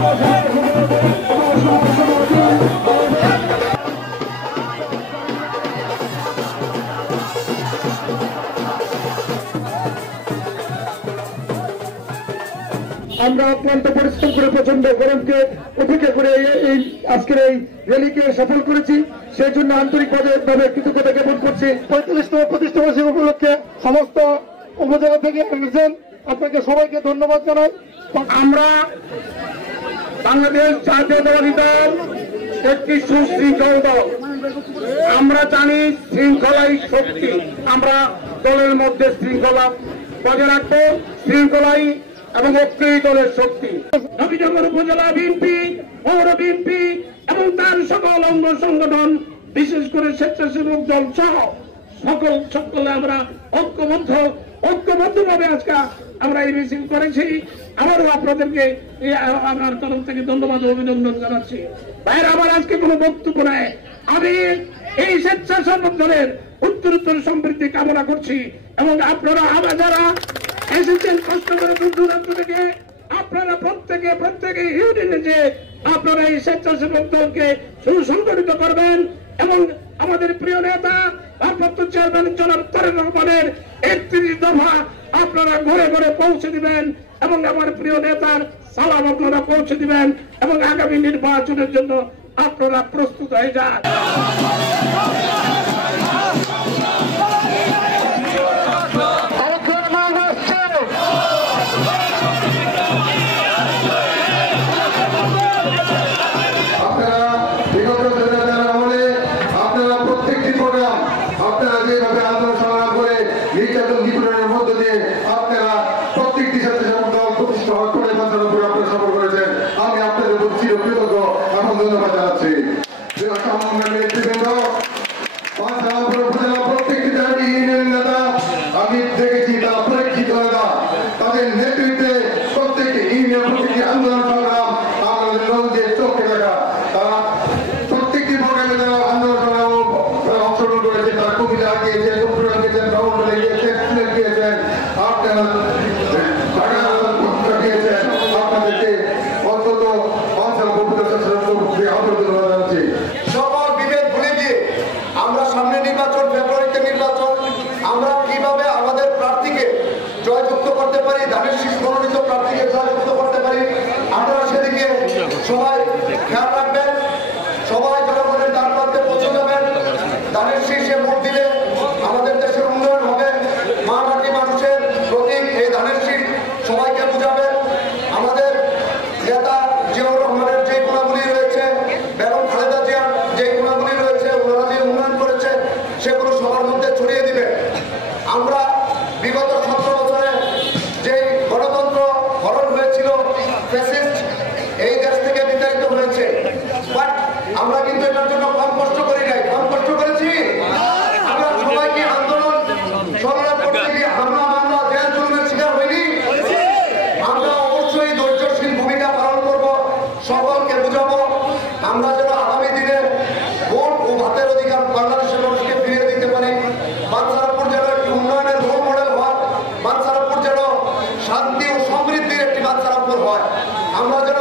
আমরা অত্যন্ত পরিশ্রম করে প্রচন্ড গরমকে উপেক্ষা করে এই আজকের এই র্যালিকে সফল করেছি, সেই জন্য আন্তরিকভাবে কৃতজ্ঞতা জ্ঞাপন করছি। 45তম প্রতিষ্ঠা বার্ষিকী উপলক্ষে সমস্ত উপজেলা থেকে এসেছেন, আপনাকে সবাইকে ধন্যবাদ জানাই। আমরা বাংলাদেশ জাতীয়তাবাদী দল একটি সুশৃঙ্খল দল। আমরা জানি শৃঙ্খলাই শক্তি। আমরা দলের মধ্যে শৃঙ্খলা বজায় রাখবো, শৃঙ্খলাই এবং ঐক্যই দলের শক্তি। নবীনগর উপজেলা বিএনপি, পৌর বিএনপি এবং তার সকল অঙ্গ সংগঠন, বিশেষ করে স্বেচ্ছাসেবক দল সহ সকলে আমরা ঐক্যবদ্ধভাবে আজকে আমরা এই মিছিল করেছি। আবারও আপনাদেরকে আমার তরফ থেকে ধন্যবাদ ও অভিনন্দন জানাচ্ছি। ভাইয়ের আমার আজকে কোনো বক্তব্য নাই, আমি এই স্বেচ্ছাসেবক দলের উত্তরোত্তর সমৃদ্ধি কামনা করছি এবং আপনারা আবার যারা এসেছেন কষ্ট করে দূর দূরান্ত থেকে, আপনারা প্রত্যেকে ইউনিয়নে যে আপনারা এই স্বেচ্ছাসেবক দলকে সুসংগঠিত করবেন এবং আমাদের প্রিয় নেতা ভারপ্রাপ্ত চেয়ারম্যান জনাব তারেক রহমানের ৩১ দফা আপনারা ঘরে ঘরে পৌঁছে দিবেন এবং আমার প্রিয় নেতার সালাম আপনারা পৌঁছে দিবেন এবং আগামী নির্বাচনের জন্য আপনারা প্রস্তুত হয়ে যান। আমি আপনাদের প্রতি চিরকৃতজ্ঞ এবং ধন্যবাদ জানাচ্ছি। প্রত্যেকটি জাতি ইউনিয়ন নেতা আমি দেখেছি, তারা পরীক্ষিত নেতা, তাদের নেতৃত্বে প্রত্যেকটি ইউনিয়ন প্রত্যেকটি আন্দোলন সংগ্রাম আমাদের নদীতে চোখে দেখা, তারা প্রত্যেকটি প্রোগ্রামে যারা আন্দোলন সংগ্রাম অংশগ্রহণ করেছে, তারা কবিতা গিয়েছেন, উপগ্রাম গিয়েছেন, ভ্রমণে গিয়েছেন, সিলেট গিয়েছেন, আপনারা দিয়েছেন। আপনাদেরকে অন্তত সকল বিভেদ ভুলে গিয়ে আমরা সামনে নির্বাচন, ফেব্রুয়ারিতে নির্বাচন, আমরা কিভাবে আমাদের প্রার্থীকে জয়যুক্ত করতে পারি, ধানের শীষ মনোনীত প্রার্থীকে জয়যুক্ত করতে পারি, আপনারা সেদিকে সবাই খেয়াল রাখবেন। সবাই জনগণের দ্বার প্রান্তে পৌঁছে যাবেন। ধানের শীষে ভোট দিলে আমাদের দেশের উন্নয়ন হবে। মাটি মানুষের প্রতীক এই ধানের শীষ সবাইকে বুঝাবেন। আমাদের নেতা জিয়াউর রহমানের যে গুণাবলী রয়েছে, বেগম খালেদা জিয়ার যে গুণাবলী রয়েছে, ওনারা যে উন্নয়ন করেছে সেগুলো সবার মধ্যে ছড়িয়ে দিবে। আমরা বিগত 17 বছরে যে গণতন্ত্র হরণ হয়েছিল, ফ্যাসিস্ট এই দেশ থেকে বিতাড়িত হয়েছে, বাট আমরা কিন্তু এটার জন্য কম কষ্ট করি নাই। কম কষ্ট করেছি আমরা সবাইকে আন্দোলন সংগ্রাম করতে গিয়ে হামলা জেল জুলুমের শিকার হইনি। আমরা অবশ্যই ধৈর্যশীল ভূমিকা পালন করব, সকলকে বুঝাবো আমরা যেন আগামী দিনে ভোট ও ভাতের অধিকার বাংলাদেশের মানুষকে ফিরিয়ে দিতে পারি। বাঞ্ছারামপুর যেন একটি উন্নয়নের রোল মডেল হয়, বাঞ্ছারামপুর যেন শান্তি ও সমৃদ্ধির একটি বাঞ্ছারামপুর হয়। আমরা যেন